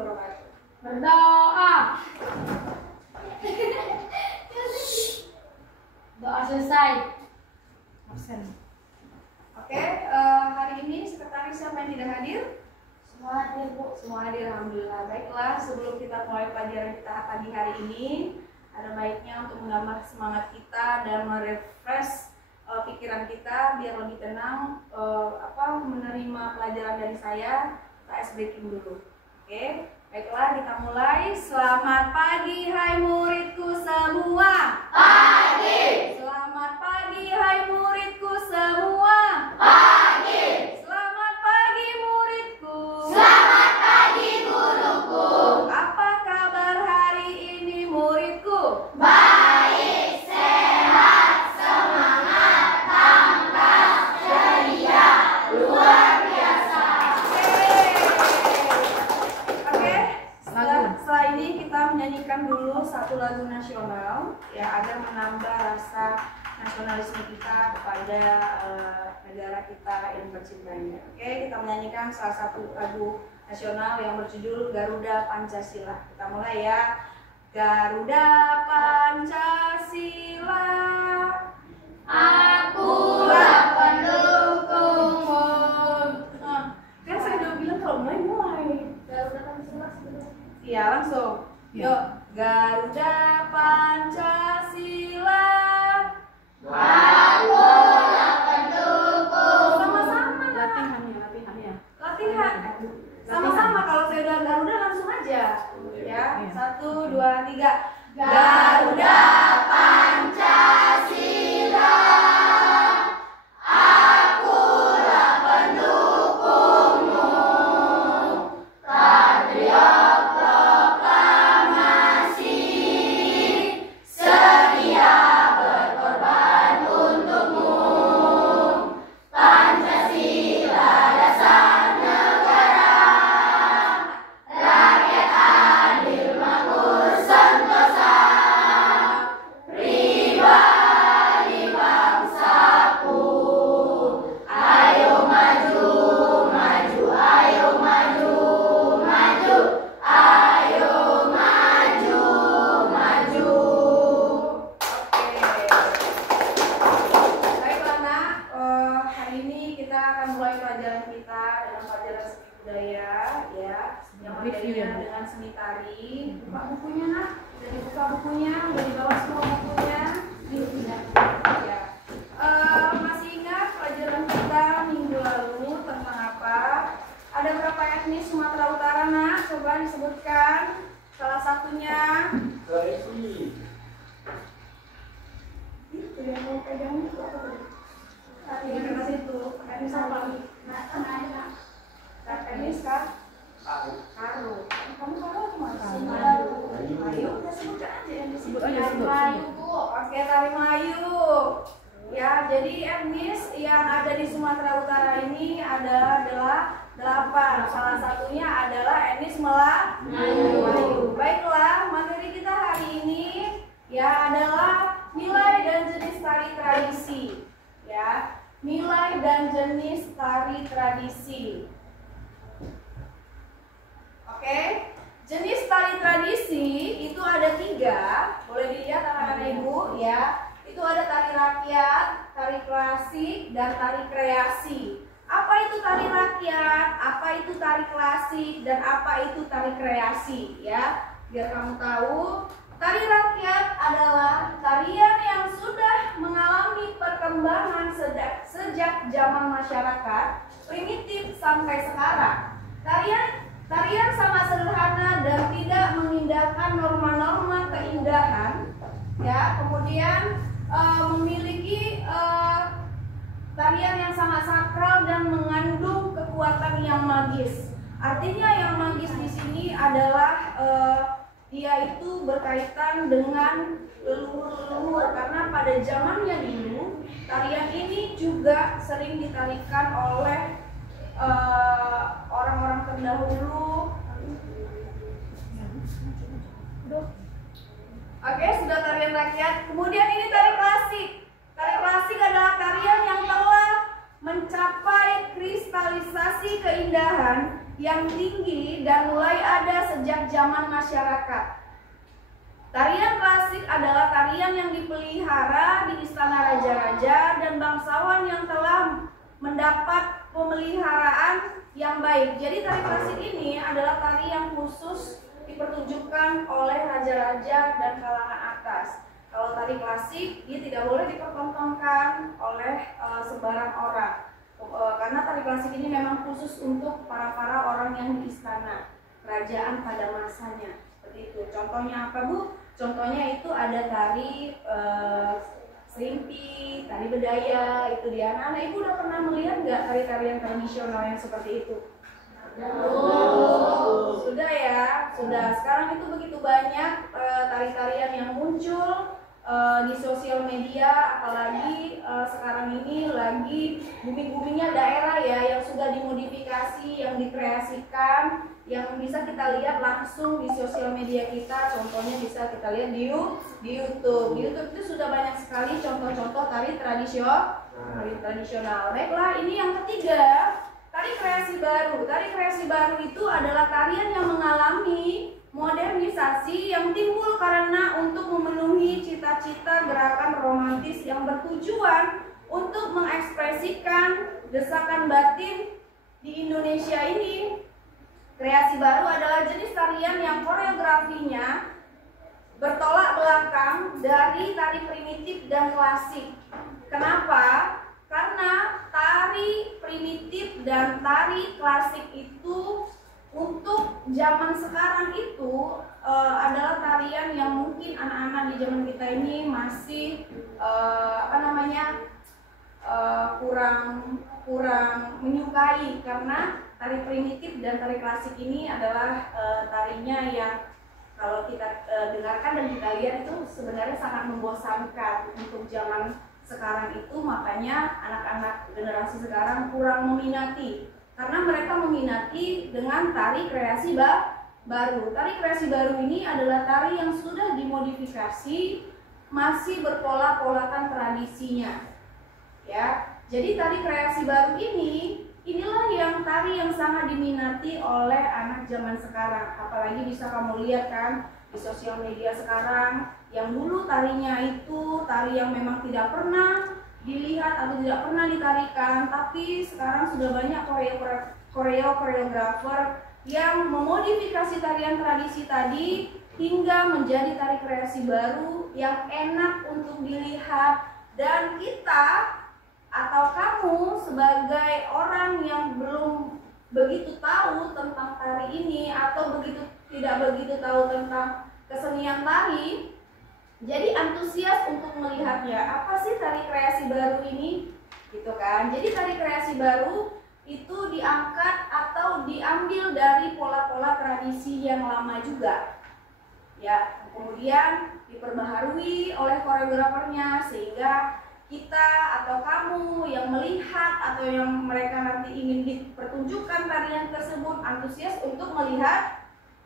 wabarakatuh. Berdoa. Doa selesai. Absen. Oke, hari ini sekretaris siapa yang tidak hadir? Semua hadir, Bu. Semua hadir, alhamdulillah. Baiklah, sebelum kita mulai pelajaran kita pagi hari ini, ada baiknya untuk menambah semangat kita dan merefresh pikiran kita biar lebih tenang menerima pelajaran dari saya. Kita ice breaking dulu. Oke, baiklah kita mulai. Selamat pagi hai muridku semua. Pagi. Selamat pagi hai muridku semua. Pagi. Selamat pagi muridku. Selamat pagi, guruku. Apa kabar hari ini muridku? Baik, sehat, semangat, tangkas, ceria, luar biasa. Oke. Setelah ini kita menyanyikan dulu satu lagu nasional ya agar menambah rasa nasionalisme kita kepada negara kita yang tercintanya. Oke, kita menyanyikan salah satu lagu nasional yang berjudul Garuda Pancasila. Kita mulai ya. Garuda Pancasila, Akulah pendukungmu. Kan saya udah bilang kalau mulai. Garuda Pancasila sebelum. Iya, langsung. Yuk, Garuda Pancasila. Akulah pendukungmu. Sama-sama. Latihan. Latihan. Sama-sama, kalau saya udah Garuda langsung aja. Ya, 1, 2, 3. Garuda Pancasila, akulah pendukungmu. Patriot proklamasi, sedia berkorban untukmu. Pancasila dasar negara, rakyat adil makmur sentosa, pribadi bangsaku. Ayo maju, maju, ayo maju, maju, ayo maju, maju. Baiklah nak, hari ini kita akan mulai pelajaran kita dalam pelajaran seni budaya ya, yang materinya dengan seni tari. Buka bukunya nak, udah dibuka bukunya, udah dibawa semua bukunya. Ya. Masih ingat pelajaran kita minggu lalu tentang apa? Ada berapa etnis Sumatera Utara nak? Coba disebutkan salah satunya. Tidak mau pegang itu apa tadi? Ini kertas itu, etnis apa? Etnis kan? Karo. Kamu Karo cuma Karo. Ayo, kita sebutkan aja yang disebut. Tari Melayu, Bu. Oke, Tari Melayu. Ya, jadi etnis yang ada di Sumatera Utara ini adalah 8. Salah satunya adalah etnis Melayu. Baiklah, materi kita hari ini ya adalah nilai dan jenis tari tradisi. Ya, nilai dan jenis tari tradisi. Oke, jenis tari tradisi itu ada 3. Boleh dilihat anak-anak ibu ya. Itu ada tari rakyat, tari klasik, dan tari kreasi. Apa itu tari rakyat? Apa itu tari klasik? Dan apa itu tari kreasi? Ya, biar kamu tahu. Tari rakyat adalah tarian yang sudah mengalami perkembangan sejak zaman masyarakat primitif sampai sekarang. Tarian sangat sederhana dan tidak mengindahkan norma-norma keindahan. Ya, kemudian memiliki tarian yang sangat sakral dan mengandung kekuatan yang magis. Artinya yang magis di sini adalah dia itu berkaitan dengan leluhur-leluhur, karena pada zamannya dulu tarian ini juga sering ditarikan oleh orang-orang terdahulu. Oke, sudah tarian rakyat. Kemudian ini tari klasik. Tari klasik adalah tarian yang telah mencapai kristalisasi keindahan yang tinggi dan mulai ada sejak zaman masyarakat. Tarian klasik adalah tarian yang dipelihara di istana raja-raja dan bangsawan yang telah mendapat pemeliharaan yang baik. Jadi tari klasik ini adalah tari yang khusus dipertunjukkan oleh raja-raja dan kalangan atas. Kalau tari klasik, dia tidak boleh dipertontonkan oleh sembarang orang. Karena tari klasik ini memang khusus untuk para orang yang di istana kerajaan pada masanya. Seperti itu. Contohnya apa, Bu? Contohnya itu ada tari serimpi, tari bedaya, itu dia. Anak-anak Ibu udah pernah melihat nggak tari-tarian tradisional yang seperti itu? Sudah ya, sudah. Sekarang itu begitu banyak tari-tarian yang muncul di sosial media, apalagi sekarang ini lagi booming-boomingnya daerah ya, yang sudah dimodifikasi, yang dikreasikan, yang bisa kita lihat langsung di sosial media kita. Contohnya bisa kita lihat di YouTube. Di YouTube itu sudah banyak sekali contoh-contoh tari tradisional. Baiklah, ini yang ketiga, tari kreasi baru. Tari kreasi baru itu adalah tarian yang mengalami modernisasi yang timbul karena untuk memenuhi cita-cita gerakan romantis yang bertujuan untuk mengekspresikan desakan batin di Indonesia ini. Kreasi baru adalah jenis tarian yang koreografinya bertolak belakang dari tari primitif dan klasik. Kenapa? Karena tari primitif dan tari klasik itu untuk zaman sekarang itu adalah tarian yang mungkin anak-anak di zaman kita ini masih kurang menyukai, karena tari primitif dan tari klasik ini adalah tarinya yang kalau kita dengarkan dan kita lihat itu sebenarnya sangat membosankan untuk zaman sekarang itu. Makanya anak-anak generasi sekarang kurang meminati, karena mereka meminati dengan tari kreasi baru. Tari kreasi baru ini adalah tari yang sudah dimodifikasi, masih berpola-polakan tradisinya. Ya, jadi tari kreasi baru inilah yang tari yang sangat diminati oleh anak zaman sekarang. Apalagi bisa kamu lihat kan di sosial media sekarang, yang dulu tarinya itu tari yang memang tidak pernah dilihat atau tidak pernah ditarikan, tapi sekarang sudah banyak koreografer yang memodifikasi tarian tradisi tadi hingga menjadi tari kreasi baru yang enak untuk dilihat. Dan kita atau kamu sebagai orang yang belum begitu tahu tentang tari ini atau tidak begitu tahu tentang kesenian tari, jadi antusias untuk melihatnya. Apa sih tari kreasi baru ini? Gitu kan. Jadi tari kreasi baru itu diangkat atau diambil dari pola-pola tradisi yang lama juga. Ya, kemudian diperbaharui oleh koreografernya sehingga kita atau kamu yang melihat atau yang mereka nanti ingin dipertunjukkan tarian tersebut antusias untuk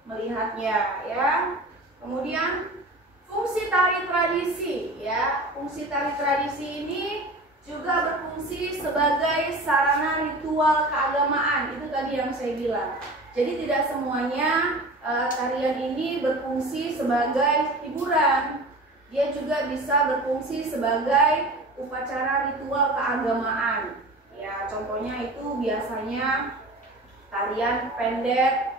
melihatnya ya. Kemudian fungsi tari tradisi ya. Fungsi tari tradisi ini juga berfungsi sebagai sarana ritual keagamaan. Itu tadi yang saya bilang. Jadi tidak semuanya tarian ini berfungsi sebagai hiburan. Dia juga bisa berfungsi sebagai upacara ritual keagamaan. Ya, contohnya itu biasanya tarian pendek.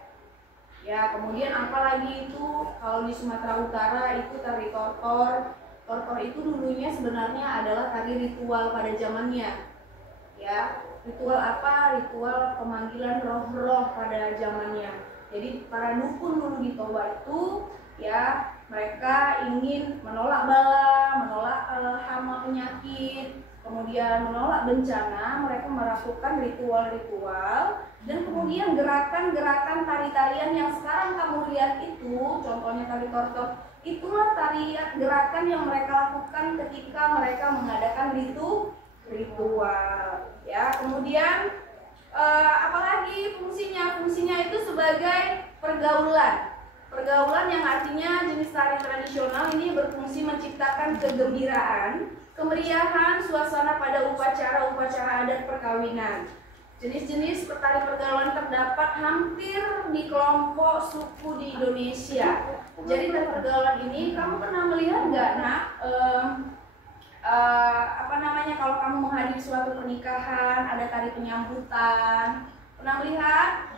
Ya, kemudian apalagi itu kalau di Sumatera Utara itu tari tortor. Tortor itu dulunya sebenarnya adalah tari ritual pada zamannya. Ya, ritual apa? Ritual pemanggilan roh-roh pada zamannya. Jadi para dukun dulu di Toba itu ya, mereka ingin menolak bala, menolak hama penyakit, kemudian menolak bencana. Mereka melakukan ritual-ritual dan kemudian gerakan-gerakan tari-tarian yang sekarang kamu lihat itu, contohnya tari tortor, itulah gerakan yang mereka lakukan ketika mereka mengadakan ritual. Ya, kemudian apalagi fungsinya? Fungsinya itu sebagai pergaulan. Pergaulan yang artinya jenis tari tradisional ini berfungsi menciptakan kegembiraan, kemeriahan, suasana pada upacara-upacara adat perkawinan. Jenis-jenis tari pergaulan terdapat hampir di kelompok suku di Indonesia. Jadi tari pergaulan ini kamu pernah melihat nggak, nak? Kalau kamu menghadiri suatu pernikahan ada tari penyambutan, pernah melihat?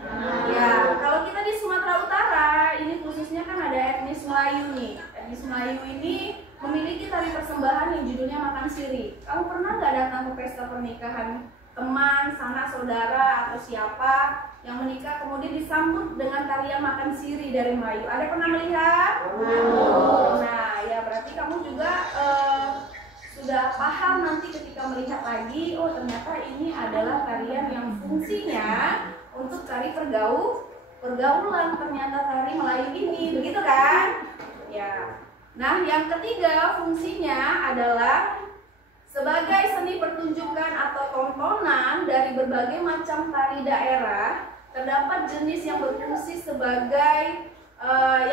Ya, kalau kita di Sumatera Utara ini khususnya kan ada etnis Melayu nih. Etnis Melayu ini memiliki tari persembahan yang judulnya makan siri. Kamu pernah nggak datang ke pesta pernikahan teman, sanak saudara atau siapa yang menikah kemudian disambut dengan tarian makan siri dari Melayu? Ada pernah melihat? Nah, ya berarti kamu juga sudah paham nanti ketika melihat lagi, oh ternyata ini adalah tarian yang fungsinya untuk tari pergaulan, ternyata tari Melayu ini, begitu kan? Ya. Nah, yang ketiga fungsinya adalah sebagai seni pertunjukan atau tontonan dari berbagai macam tari daerah. Terdapat jenis yang berfungsi sebagai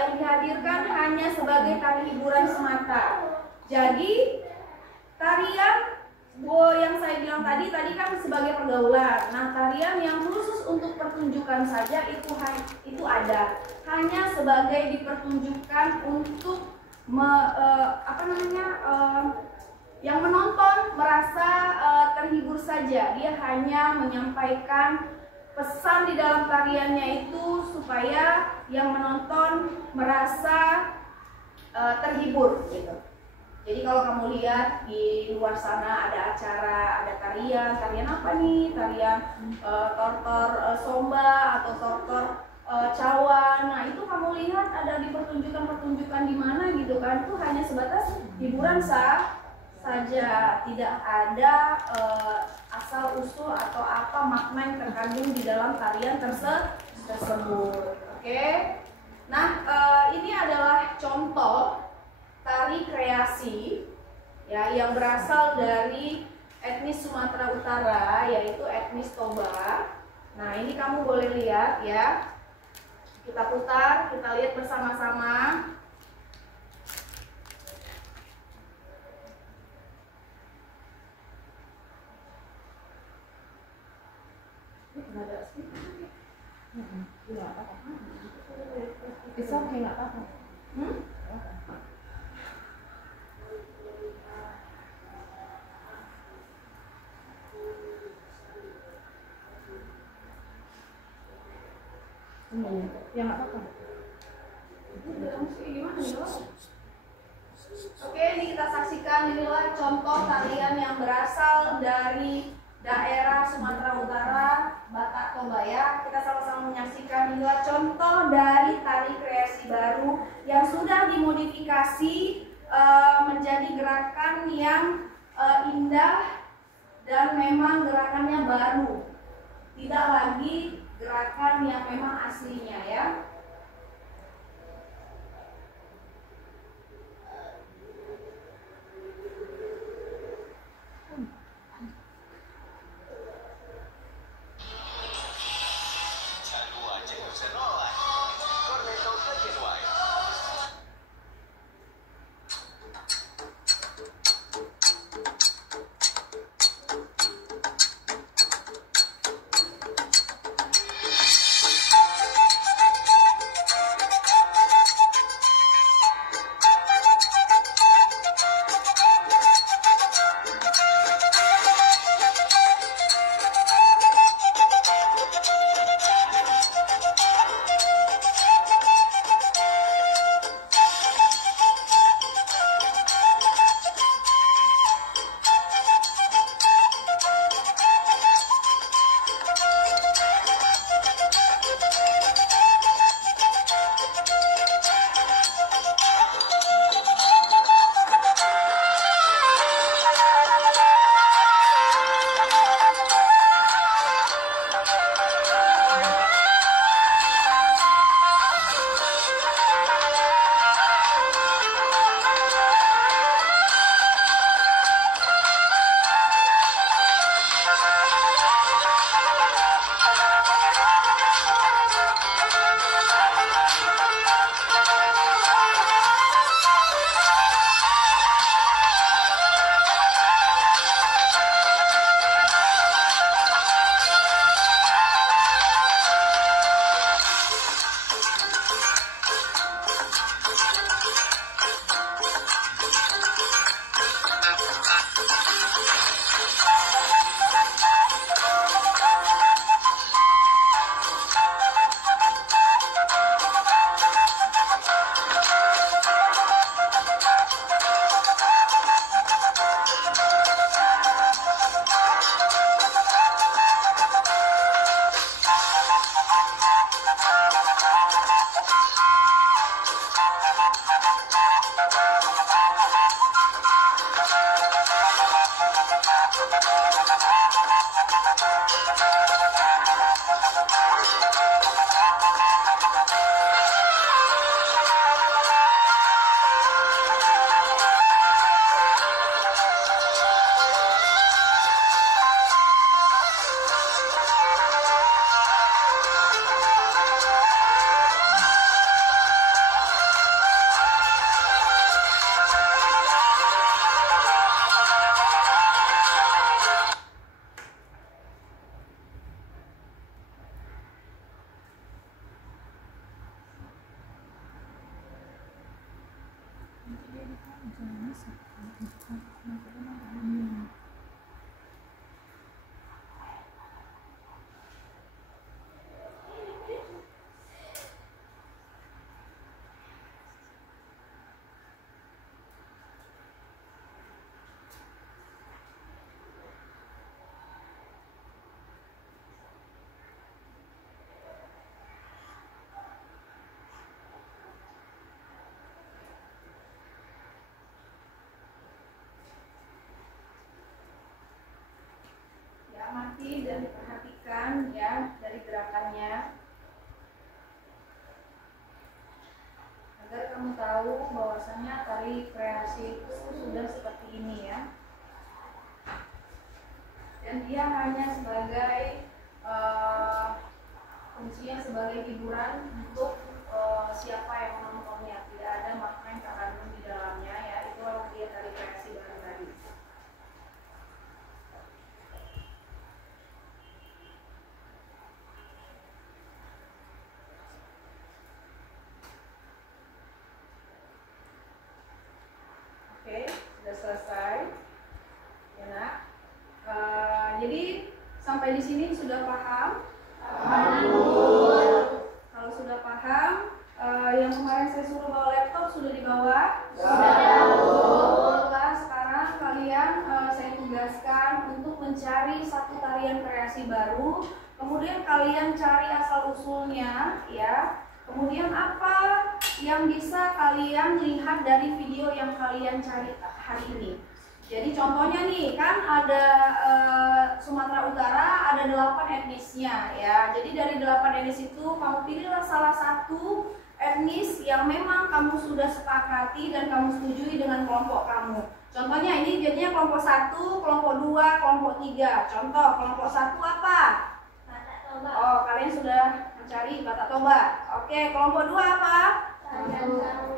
yang dihadirkan hanya sebagai tari hiburan semata. Jadi tarian yang saya bilang tadi kan sebagai pergaulan. Nah, tarian yang khusus untuk pertunjukan saja itu ada hanya sebagai dipertunjukkan untuk yang menonton merasa terhibur saja. Dia hanya menyampaikan pesan di dalam tariannya itu supaya yang menonton merasa terhibur gitu. Jadi kalau kamu lihat di luar sana ada acara, ada tarian apa nih? Tarian tortor somba atau tortor cawan. Nah, itu kamu lihat ada di pertunjukan di mana gitu kan? Itu hanya sebatas hiburan saja, tidak ada asal usul atau apa makna yang terkandung di dalam tarian tersebut. Oke. Nah, ini adalah contoh tari kreasi ya yang berasal dari etnis Sumatera Utara, yaitu etnis Toba. Nah, ini kamu boleh lihat ya. Kita putar, kita lihat bersama-sama. Bisa kayak nggak apa-apa. Ya nggak apa-apa. Oke, ini kita saksikan inilah contoh tarian yang berasal dari daerah Sumatera Utara, Batak Toba ya. Kita sama-sama menyaksikan inilah contoh dari tari kreasi baru yang sudah dimodifikasi menjadi gerakan yang indah dan memang gerakannya baru. Tidak lagi gerakan yang memang aslinya ya. Amati dan perhatikan ya dari gerakannya agar kamu tahu bahwasanya tari kreasi itu sudah seperti ini ya, dan dia hanya sebagai fungsinya sebagai hiburan untuk siapa yang menontonnya, tidak ada makna yang terkandung di dalamnya ya. Itulah dia tari kreasi baru tadi. Oke, sudah selesai, ya nak. Jadi sampai di sini sudah paham? Kalau sudah paham, yang kemarin saya suruh bawa laptop sudah dibawa? Sudah. Sekarang kalian saya tugaskan untuk mencari satu tarian kreasi baru, kemudian kalian cari asal usulnya, ya. Kemudian apa yang bisa kalian lihat dari video yang kalian cari hari ini. Jadi contohnya nih, kan ada Sumatera Utara ada 8 etnisnya ya. Jadi dari 8 etnis itu kamu pilihlah salah satu etnis yang memang kamu sudah sepakati dan kamu setujui dengan kelompok kamu. Contohnya ini jadinya kelompok 1, kelompok 2, kelompok 3. Contoh kelompok 1 apa? Oh, kalian sudah mencari Batak Toba. Oke, kelompok 2 apa?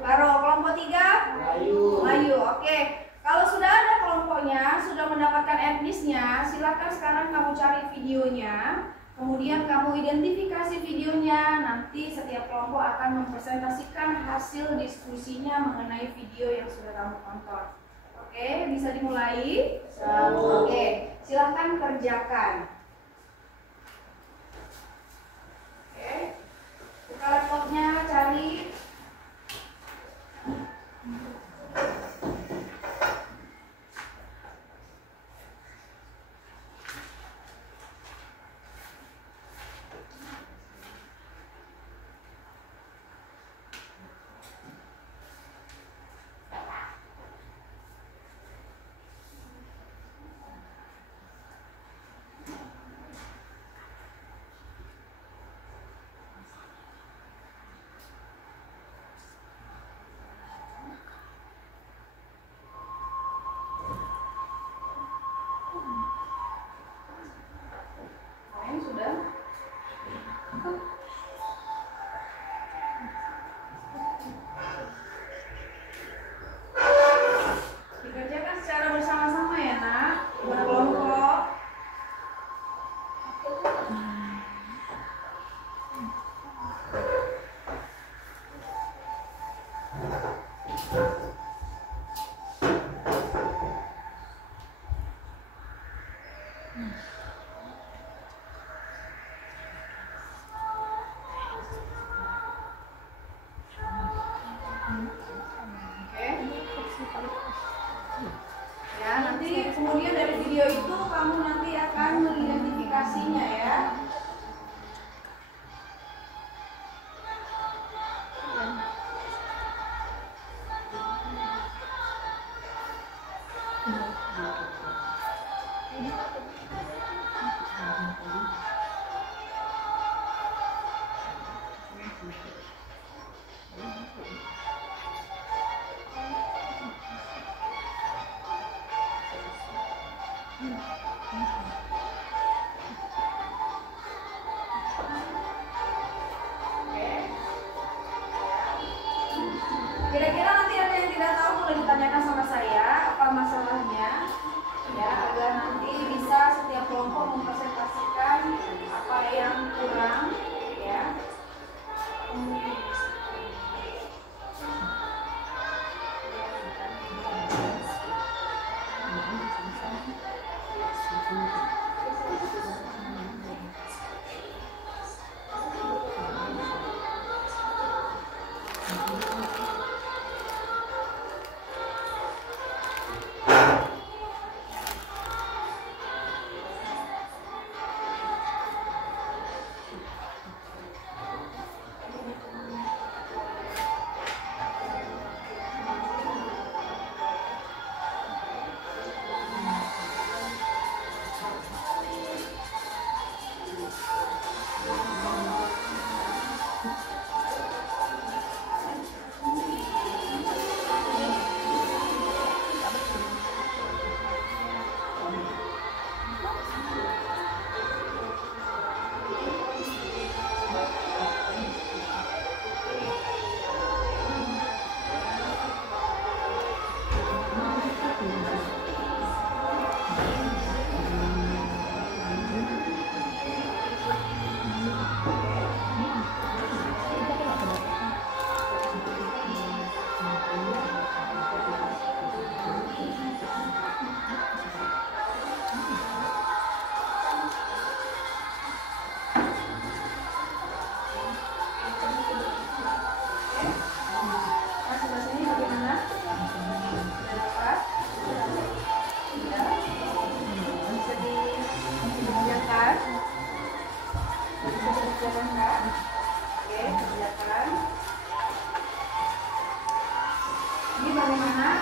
Karo. Kelompok 3? Melayu. Oke. Kalau sudah ada kelompoknya, sudah mendapatkan etnisnya, silakan sekarang kamu cari videonya. Kemudian kamu identifikasi videonya. Nanti setiap kelompok akan mempresentasikan hasil diskusinya mengenai video yang sudah kamu tonton. Oke, bisa dimulai? Oke, silakan kerjakan. Oke, buka laptopnya, cari.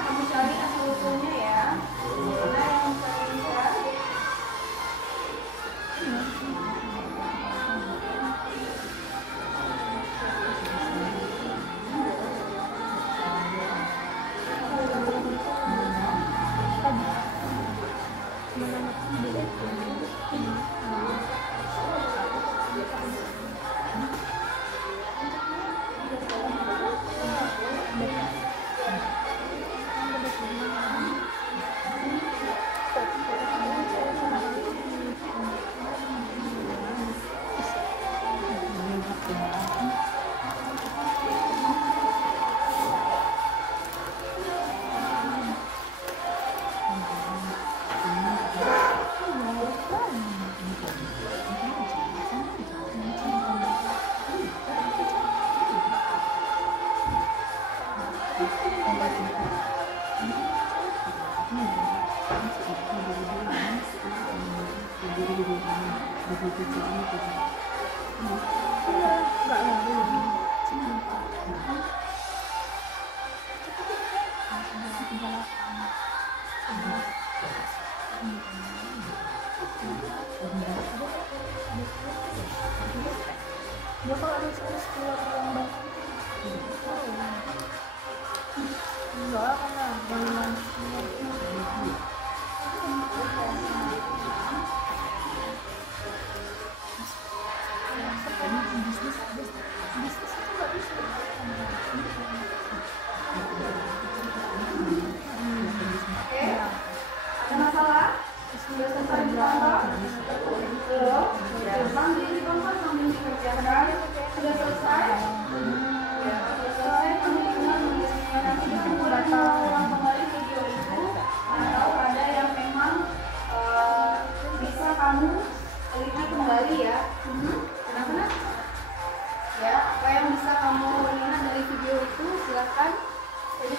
kamu cari asal usulnya ya. Mana yang bisa? Dia kalau ada harus keluar ruang batu. Enggak karena bangunan bisnis itu nggak bisa. Oke. Ada masalah? Sudah selesai ditonton? Belum? Sambil ditonton, sambil dikerjakan. Sudah selesai? Ya, sudah selesai. Teman-teman mengisinya nanti kamu boleh mengulang kembali video itu, atau ada yang memang bisa kamu lihat kembali ya. Kenapa? Ya, apa yang bisa kamu lihat dari video itu silakan. Oke.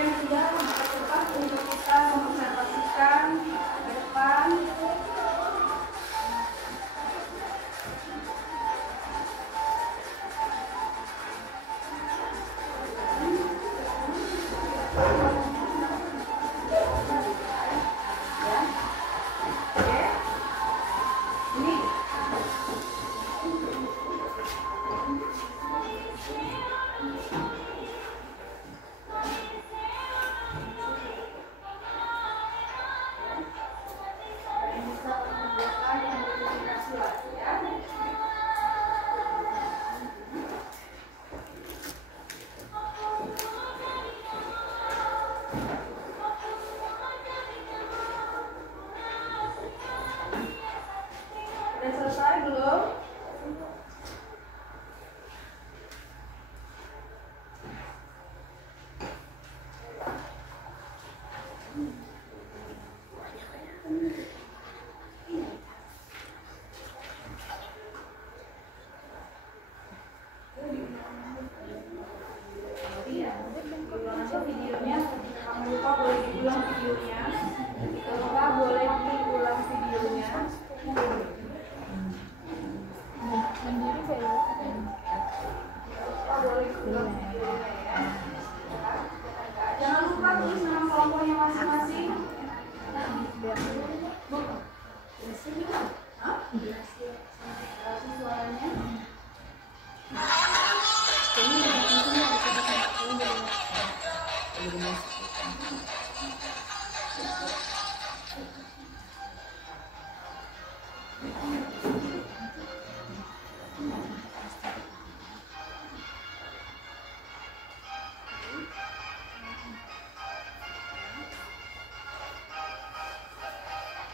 Sudah cepat untuk kita mengobservasikan ke depan. Sudah selesai belum? Iya, diulang aja videonya. Kamu lupa boleh diulang videonya. Kalau nggak boleh diulang videonya. Mandiri kayak Boleh diulang videonya ya. Jangan lupa tulis nama kelompoknya masing-masing. Hah? Suaranya.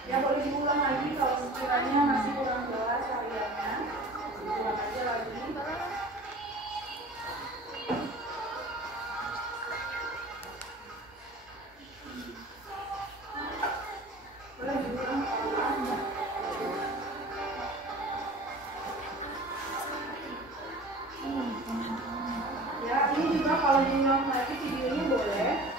Ya boleh diulang lagi kalau sekiranya masih kurang jelas hariannya. Ulang aja lagi. Boleh diulang kalau ya, ini juga kalau diulang lagi videonya boleh.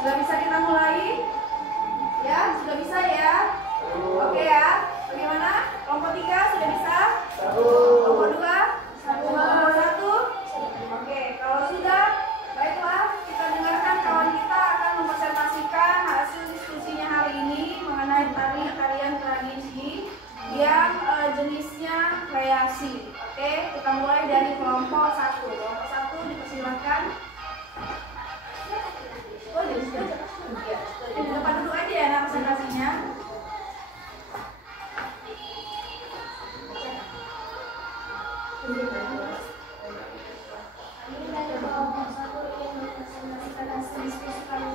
Sudah bisa kita mulai? Ya, sudah bisa ya? Oke ya. Bagaimana? Kelompok 3 sudah bisa? Kelompok 2? Kelompok 1? Oke, kalau sudah, baiklah kita dengarkan kawan kita akan mempresentasikan hasil diskusinya hari ini mengenai tarian tradisi yang jenisnya kreasi. Oke, kita mulai dari kelompok 1. Kelompok 1 dipersilahkan. Oh, di depan duduk aja ya nah presentasinya. Ini dari kelompok 1 yang mempresentasikan hasil diskusi kami.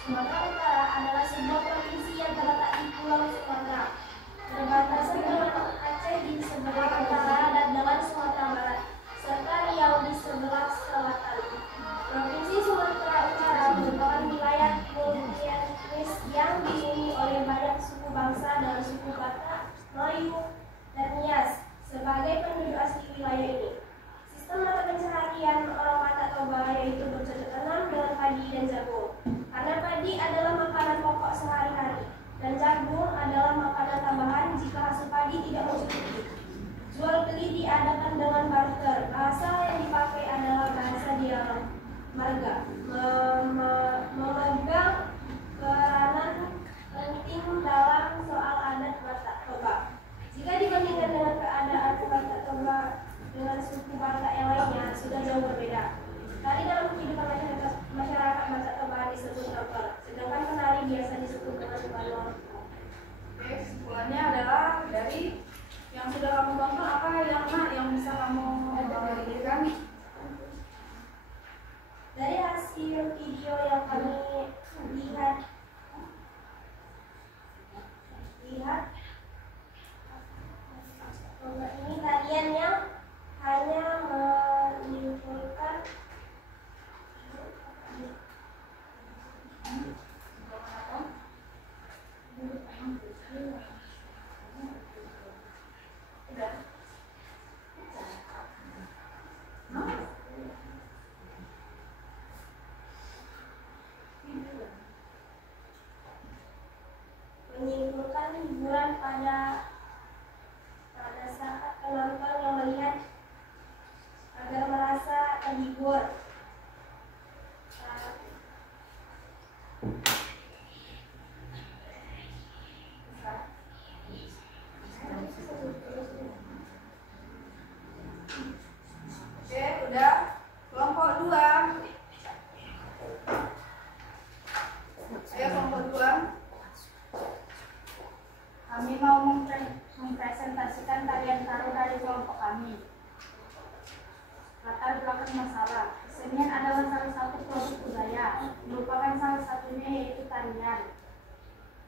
Sumatera Utara adalah sebuah provinsi yang terletak di Pulau Sumatera, berbatasan dengan Aceh di sebelah utara dan dengan Sumatera Barat, serta Riau di sebelah selatan. Provinsi Sumatera Utara merupakan wilayah multietnis yang dihuni oleh banyak suku bangsa dan suku Batak, Melayu, dan Nias sebagai penduduk asli wilayah ini. Sistem mata pencaharian orang Batak Toba yaitu bercocok tanam dengan padi dan jagung. Karena padi adalah makanan pokok sehari-hari dan jagung adalah makanan tambahan jika hasil padi tidak mencukupi. Jual beli diadakan dengan barter. Bahasa yang dipakai adalah bahasa dialog marga, memegang peranan penting dalam soal adat Batak Toba. Jika dibandingkan dengan keadaan Batak Toba dengan suku Batak yang lainnya sudah jauh berbeda. Tari dalam kehidupan masyarakat Batak Toba disebut rapper, sedangkan penari biasa disebut dengan balon. Oke, kesimpulannya adalah dari yang sudah kamu tonton apa yang bisa kamu berikan? Dari hasil video yang kami lihat ini tariannya hanya menyimpulkan hiburan pada saat penonton yang melihat agar merasa terhibur. Oke, udah. Kelompok 2. Ayo kelompok 2. Kami mau mempresentasikan tarian taro dari kelompok kami. Latar belakang masalah. Kesenian adalah salah satu produk budaya, merupakan salah satunya yaitu tarian.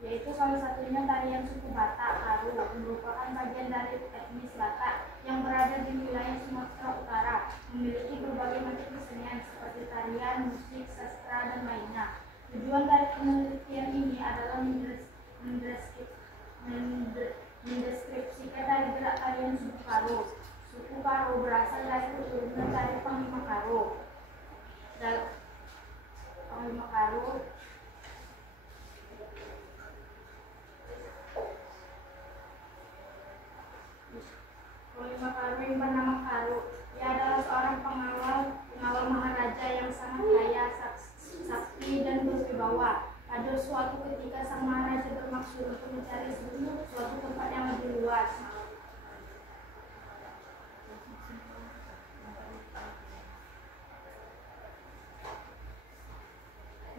Salah satunya tarian suku Batak Karo, merupakan bagian dari etnis Batak yang berada di wilayah Sumatera Utara, memiliki berbagai macam kesenian seperti tarian, musik, sastra, dan lainnya. Tujuan dari penelitian ini adalah mendeskripsikan tari gerak tarian suku Karo. Suku Karo berasal dari keturunan tari Panglima Karo. Panglima Karo yang bernama Karo. Ia adalah seorang pengawal maharaja yang sangat kaya, sakti, dan berwibawa. Pada suatu ketika sang maharaja bermaksud untuk mencari suatu tempat yang lebih luas.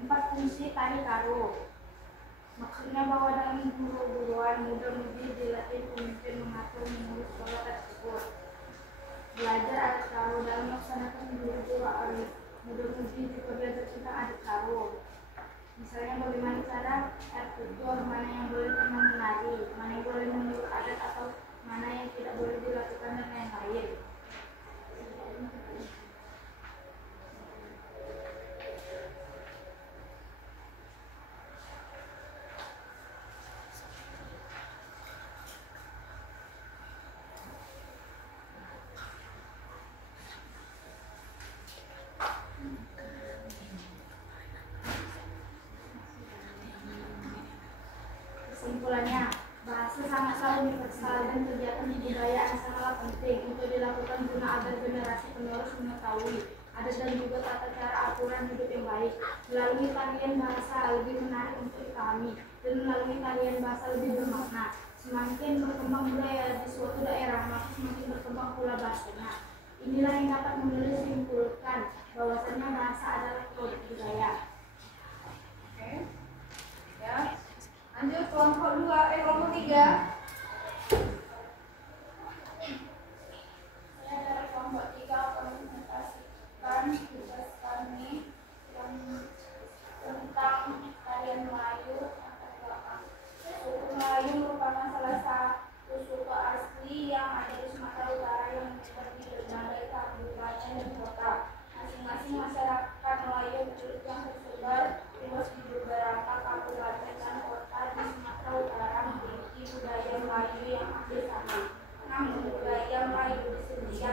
Empat fungsi tari Karo. Maksudnya bahwa dalam guru-guruan muda-mudi dilatih pemimpin mengatur mengurus pola tersebut. Belajar adat Karo dalam melaksanakan guru-guru muda-mudi juga belajar tentang adat Karo. Misalnya bagaimana cara tutur, mana yang boleh menari, mana yang boleh menurut adat atau mana yang tidak boleh dilakukan dan lain-lain. universal dan kegiatan kebudayaan sangatlah penting untuk dilakukan guna agar generasi penerus mengetahui adat dan juga tata cara aturan hidup yang baik. Melalui tarian bahasa lebih menarik untuk dipahami dan melalui tarian bahasa lebih bermakna. Semakin berkembang budaya di suatu daerah, maka semakin berkembang pula bahasanya. Inilah yang dapat menyimpulkan bahwasanya bahasa adalah produk budaya. Oke. Ya. Lanjut kelompok 3. Saya dari kelompok 3 presentasikan tugas kami yang tentang tarian Melayu latar belakang. Suku Melayu merupakan salah satu suku asli yang ada di Sumatera Utara yang menyebar di berbagai kabupaten dan kota. Masing-masing masyarakat Melayu yang tersebar luas di beberapa kabupaten dan kota di Sumatera Utara memiliki budaya Melayu yang hampir sama. Namun budaya Melayu di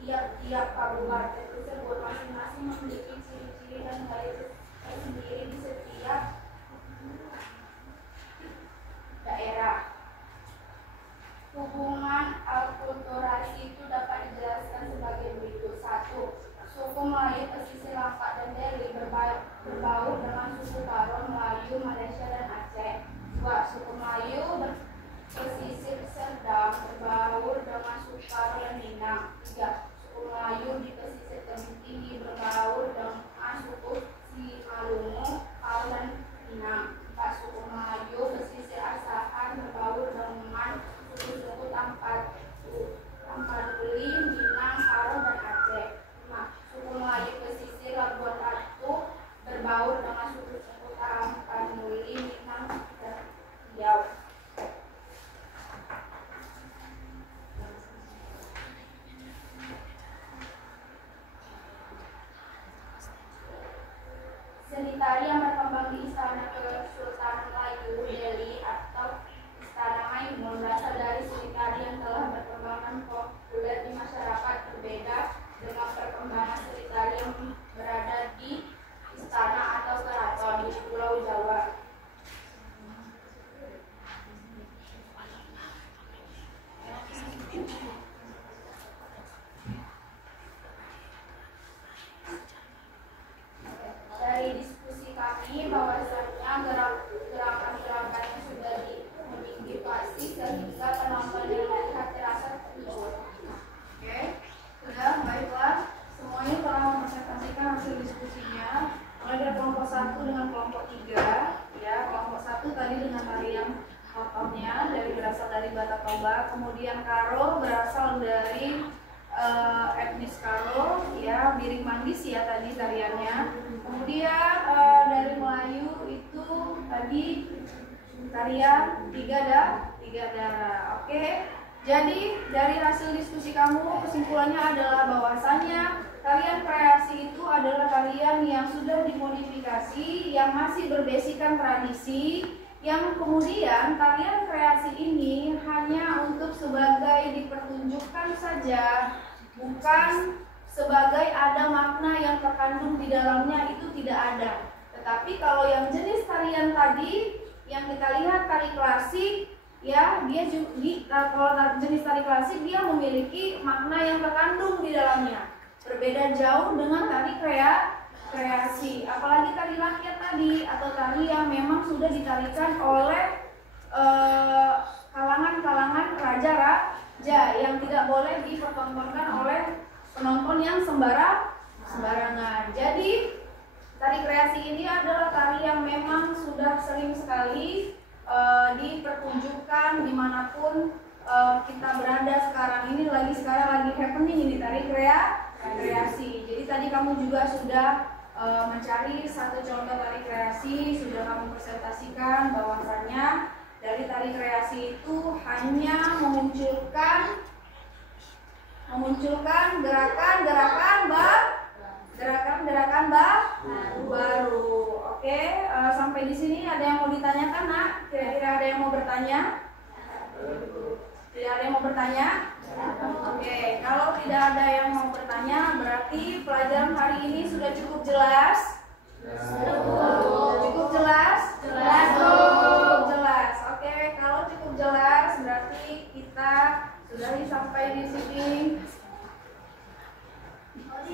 tiap-tiap kabupaten tersebut masing-masing memiliki ciri-ciri dan gaya tersendiri di setiap daerah. Hubungan akulturasi itu dapat dijelaskan sebagai berikut. 1. Suku Melayu pesisir Langkat dan Deli berbaur dengan suku Karo, Melayu, Malaysia, dan Aceh. 2. Suku Melayu pesisir Serdang berbaur dengan suku Karo dan Minang. 3. Suku Melayu di pesisir Tebing Tinggi berbaur dengan suku Simalungu, Karo, dan Minang. 4. Suku Melayu pesisir Asahan berbaur dengan suku-suku Tampanduli, Minang, Karo, dan Aceh. 5. Suku Melayu pesisir Labuan Ratu berbaur dengan suku-suku Tampanduli, Minang, dan Riau. Seni tari yang berkembang di Istana Kesultanan Melayu, Delhi atau Istana Maimun berasal dari seni tari yang telah berkembang dan populer di masyarakat, berbeda dengan perkembangan seni tari yang berada di istana atau keraton di Pulau Jawa. Dari diskusi kami bahwasanya gerakan-gerakannya sudah dimodifikasi sehingga penonton yang melihat terasa terhibur. Oke. Sudah, baiklah. Semuanya telah mempresentasikan hasil diskusinya. Mulai dari kelompok 1 dengan kelompok 3. Ya, kelompok 1 tadi dengan tarian totohnya berasal dari Batak Toba. Kemudian Karo berasal dari etnis Karo, ya, Biring Mandis ya tadi tariannya. Kemudian dari Melayu itu tadi tarian tiga darah. Oke. Jadi dari hasil diskusi kamu kesimpulannya adalah bahwasannya tarian kreasi itu adalah tarian yang sudah dimodifikasi, yang masih berbasiskan tradisi, yang kemudian tarian kreasi ini hanya untuk sebagai dipertunjukkan saja, bukan sebagai ada makna yang terkandung di dalamnya, itu tidak ada. Tetapi kalau yang jenis tarian tadi yang kita lihat tari klasik, ya, dia juga kalau jenis tari klasik dia memiliki makna yang terkandung di dalamnya. Berbeda jauh dengan tari kreasi, apalagi tari rakyat tadi atau tari yang memang sudah ditarikan oleh kalangan-kalangan raja yang tidak boleh dipertontonkan oleh penonton yang sembarangan. Jadi tari kreasi ini adalah tari yang memang sudah sering sekali dipertunjukkan dimanapun kita berada sekarang ini. Sekarang lagi happening ini tari kreasi. Jadi tadi kamu juga sudah mencari satu contoh tari kreasi, sudah kamu presentasikan bahwasannya dari tari kreasi itu hanya memunculkan gerakan baru. Oke, sampai di sini ada yang mau ditanyakan, Nak? Kira-kira ada yang mau bertanya? Tidak ada yang mau bertanya? Oke, kalau tidak ada yang mau bertanya, berarti pelajaran hari ini sudah cukup jelas? Cukup jelas? Cukup jelas. Oke, kalau cukup jelas berarti berarti kita sudahi sampai di sini. Oh,